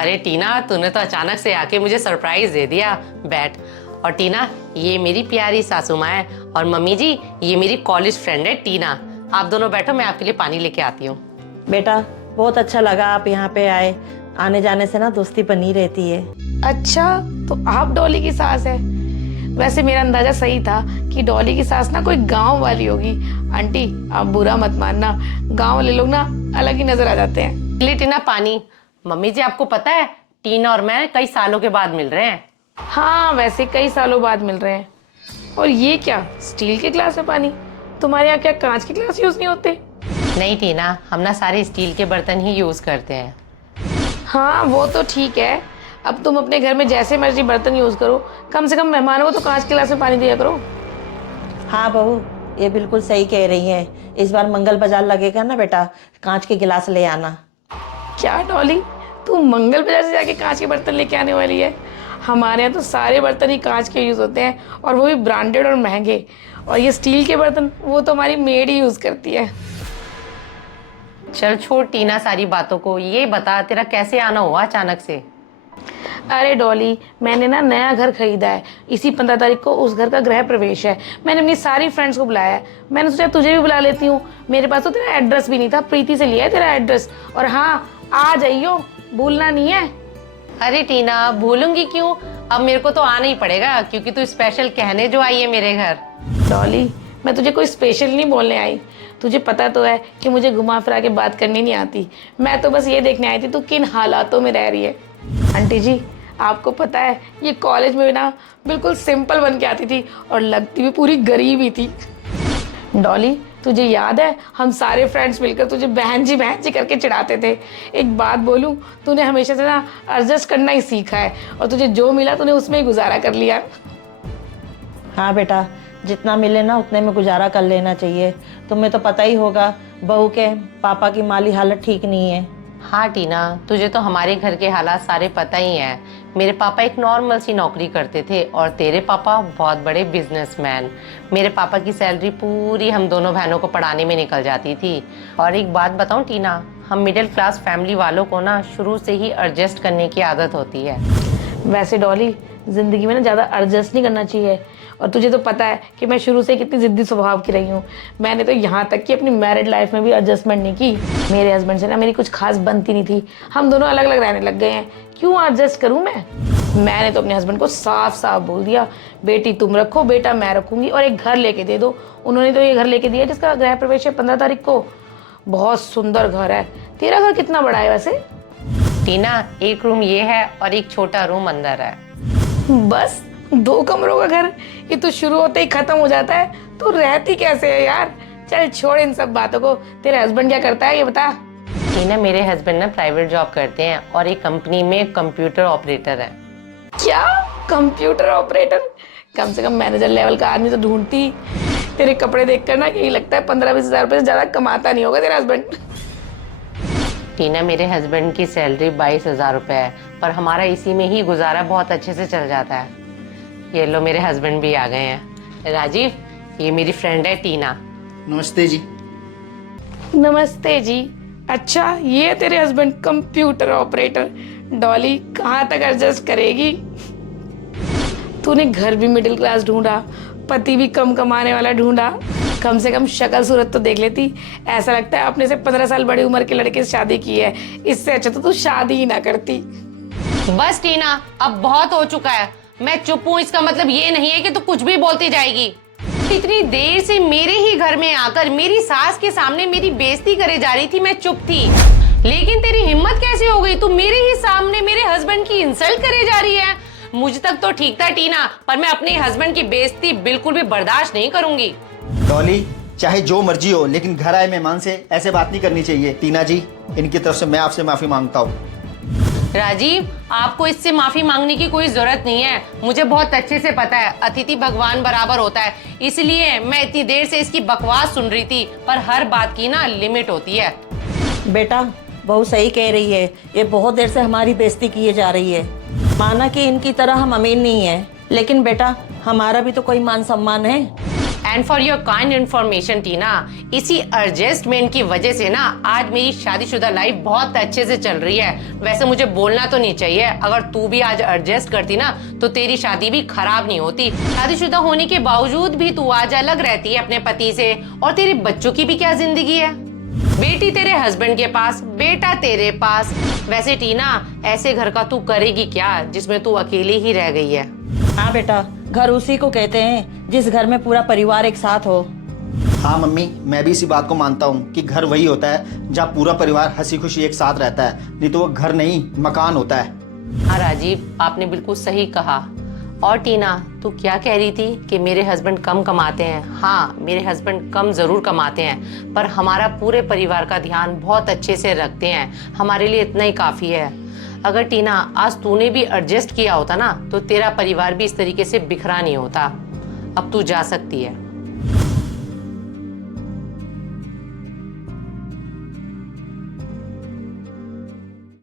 अरे टीना, तूने तो अचानक से आके मुझे सरप्राइज दे दिया। बैठ। और टीना, ये मेरी प्यारी सासू माँ है, और मम्मी जी ये मेरी कॉलेज फ्रेंड है टीना। आप दोनों बैठो, मैं आपके लिए पानी लेके आती हूँ। बेटा बहुत अच्छा लगा आप यहाँ पे आए। आने जाने से ना दोस्ती बनी रहती है। अच्छा, तो आप डॉली की सास है। वैसे मेरा अंदाजा सही था कि डॉली की सास ना कोई गांव वाली होगी। आंटी आप बुरा मत मानना, गांव वाले लोग ना अलग ही नजर आ जाते हैं। ले टीना पानी। मम्मी जी आपको पता है, टीना और मैं कई सालों के बाद मिल रहे हैं। हाँ, वैसे कई सालों बाद मिल रहे हैं। और ये क्या, स्टील के ग्लास में पानी? तुम्हारे यहाँ क्या कांच के ग्लास यूज नहीं होते? नहीं टीना, हम ना सारे स्टील के बर्तन ही यूज करते हैं। हाँ वो तो ठीक है। अब तुम अपने घर में जैसे मर्जी बर्तन यूज करो, कम से कम मेहमानों को तो कांच के गिलास में पानी दिया करो। हाँ बहू, ये बिल्कुल सही कह रही हैं। इस बार मंगल बाजार लगेगा ना बेटा, कांच के गिलास ले आना। क्या डॉली, तू मंगल बाजार से जाके कांच के बर्तन लेके आने वाली है? हमारे यहाँ तो सारे बर्तन ही कांच के यूज होते हैं, और वो भी ब्रांडेड और महंगे। और ये स्टील के बर्तन वो तो हमारी मेड ही यूज करती है। चल छोड़ टीना सारी बातों को, ये बता तेरा कैसे आना हुआ अचानक से? अरे डॉली, मैंने ना नया घर खरीदा है। इसी 15 तारीख को उस घर का गृह प्रवेश है। मैंने अपनी सारी फ्रेंड्स को बुलाया है। मैंने सोचा तुझे भी बुला लेती हूँ। मेरे पास तो तेरा एड्रेस भी नहीं था, प्रीति से लिया है तेरा एड्रेस। और हाँ, आ जाइयो, भूलना नहीं है। अरे टीना, भूलूंगी क्यों? अब मेरे को तो आना ही पड़ेगा, क्योंकि तू स्पेशल कहने जो आई है मेरे घर। डॉली, मैं तुझे कोई स्पेशल नहीं बोलने आई। तुझे पता तो है कि मुझे घुमा फिरा के बात करनी नहीं आती। मैं तो बस ये देखने आई थी तू किन हालातों में रह रही है। आंटी जी, आपको पता है ये कॉलेज में ना बिल्कुल सिंपल बन के आती थी और लगती भी पूरी गरीब ही थी। डॉली, तुझे याद है हम सारे फ्रेंड्स मिलकर तुझे बहन जी करके चिढ़ाते थे। एक बात बोलूं, तूने हमेशा से ना एडजस्ट करना ही सीखा है, और तुझे जो मिला तूने उसमें ही गुजारा कर लिया। हाँ बेटा, जितना मिले ना उतने में गुजारा कर लेना चाहिए। तुम्हें तो पता ही होगा बहू के पापा की माली हालत ठीक नहीं है। हाँ टीना, तुझे तो हमारे घर के हालात सारे पता ही हैं। मेरे पापा एक नॉर्मल सी नौकरी करते थे, और तेरे पापा बहुत बड़े बिजनेसमैन। मेरे पापा की सैलरी पूरी हम दोनों बहनों को पढ़ाने में निकल जाती थी। और एक बात बताऊं टीना, हम मिडिल क्लास फैमिली वालों को ना शुरू से ही एडजस्ट करने की आदत होती है। वैसे डॉली, जिंदगी में ना ज़्यादा एडजस्ट नहीं करना चाहिए। और तुझे तो पता है कि मैं शुरू से कितनी ज़िद्दी स्वभाव की रही हूँ। मैंने तो यहाँ तक कि अपनी मैरिड लाइफ में भी एडजस्टमेंट नहीं की। मेरे हस्बैंड से ना मेरी कुछ खास बनती नहीं थी। हम दोनों अलग अलग रहने लग गए हैं। क्यों एडजस्ट करूँ मैं? मैंने तो अपने हस्बैंड को साफ साफ बोल दिया, बेटी तुम रखो, बेटा मैं रखूँगी, और एक घर लेके दे दो। उन्होंने तो ये घर लेके दिया जिसका गृह प्रवेश है 15 तारीख को। बहुत सुंदर घर है। तेरा घर कितना बड़ा है वैसे? टीना, एक रूम ये है और एक छोटा रूम अंदर है। बस 2 कमरों का घर? ये तो शुरू होते ही खत्म हो जाता है। तो रहती कैसे है यार? चल छोड़ इन सब बातों को। तेरे हस्बैंड क्या करता है ये बता। टीना, मेरे हस्बैंड ना प्राइवेट जॉब करते हैं और एक कंपनी में कंप्यूटर ऑपरेटर है। क्या? Computer operator? कम से कम मैनेजर लेवल का आदमी तो ढूंढती। तेरे कपड़े देखकर ना यही लगता है 15-20 हजार रुपए से ज्यादा कमाता नहीं होगा तेरा हस्बैंड। टीना, मेरे हस्बैंड की सैलरी 22,000 रुपये है, पर हमारा इसी में ही गुजारा बहुत अच्छे से चल जाता है। ये लो, मेरे हस्बैंड भी आ गए हैं। राजीव, ये मेरी फ्रेंड है टीना। नमस्ते जी। नमस्ते जी। अच्छा, ये तेरे हस्बैंड कंप्यूटर ऑपरेटर। डॉली कहाँ तक एडजस्ट करेगी? तूने घर भी मिडिल क्लास ढूंढा, पति भी कम कमाने वाला ढूंढा। कम से कम शक्ल सूरत तो देख लेती। ऐसा लगता है अपने से 15 साल बड़ी उम्र के लड़के से शादी की है। इससे अच्छा तो तू शादी ही ना करती। बस टीना, अब बहुत हो चुका है। मैं चुप हूँ, इसका मतलब ये नहीं है कि तू कुछ भी बोलती जाएगी। इतनी देर से मेरे ही घर में आकर मेरी सास के सामने मेरी बेइज्जती करे जा रही थी, मैं चुप थी। लेकिन तेरी हिम्मत कैसे हो गई? तू मेरे ही सामने मेरे हस्बैंड की इंसल्ट करे जा रही है। मुझ तक तो ठीक था टीना, पर मैं अपने हस्बैंड की बेइज्जती बिल्कुल भी बर्दाश्त नहीं करूंगी। डॉली, चाहे जो मर्जी हो, लेकिन घर आए मेहमान से ऐसे बात नहीं करनी चाहिए। टीना जी, इनकी तरफ से मैं आपसे माफी मांगता हूँ। राजीव, आपको इससे माफी मांगने की कोई जरूरत नहीं है। मुझे बहुत अच्छे से पता है अतिथि भगवान बराबर होता है, इसलिए मैं इतनी देर से इसकी बकवास सुन रही थी। पर हर बात की ना लिमिट होती है। बेटा बहू सही कह रही है। ये बहुत देर से हमारी बेइज्जती किए जा रही है। माना कि इनकी तरह हम अमीर नहीं है, लेकिन बेटा हमारा भी तो कोई मान सम्मान है। And for your kind information Tina, इसी एडजस्टमेंट की वजह से ना आज मेरी शादीशुदा लाइफ बहुत अच्छे से चल रही है। वैसे मुझे बोलना तो नहीं चाहिए, अगर तू भी आज एडजस्ट करती ना तो तेरी शादी भी खराब नहीं होती। शादीशुदा होने के बावजूद भी तू आज अलग रहती है अपने पति से, और तेरे बच्चों की भी क्या जिंदगी है। बेटी तेरे हस्बैंड के पास, बेटा तेरे पास। वैसे टीना, ऐसे घर का तू करेगी क्या जिसमें तू अकेली ही रह गई है। हाँ बेटा, घर उसी को कहते हैं जिस घर में पूरा परिवार एक साथ हो। हाँ मम्मी, मैं भी इसी बात को मानता हूँ कि घर वही होता है जहाँ पूरा परिवार हंसी खुशी एक साथ रहता है, नहीं तो वो घर नहीं मकान होता है। हाँ राजीव, आपने बिल्कुल सही कहा। और टीना, तू क्या कह रही थी कि मेरे हस्बैंड कम कमाते हैं? हाँ, मेरे हस्बैंड कम जरूर कमाते हैं, पर हमारा पूरे परिवार का ध्यान बहुत अच्छे से रखते हैं। हमारे लिए इतना ही काफी है। अगर टीना आज तूने भी एडजस्ट किया होता ना तो तेरा परिवार भी इस तरीके से बिखरा नहीं होता। अब तू जा सकती है।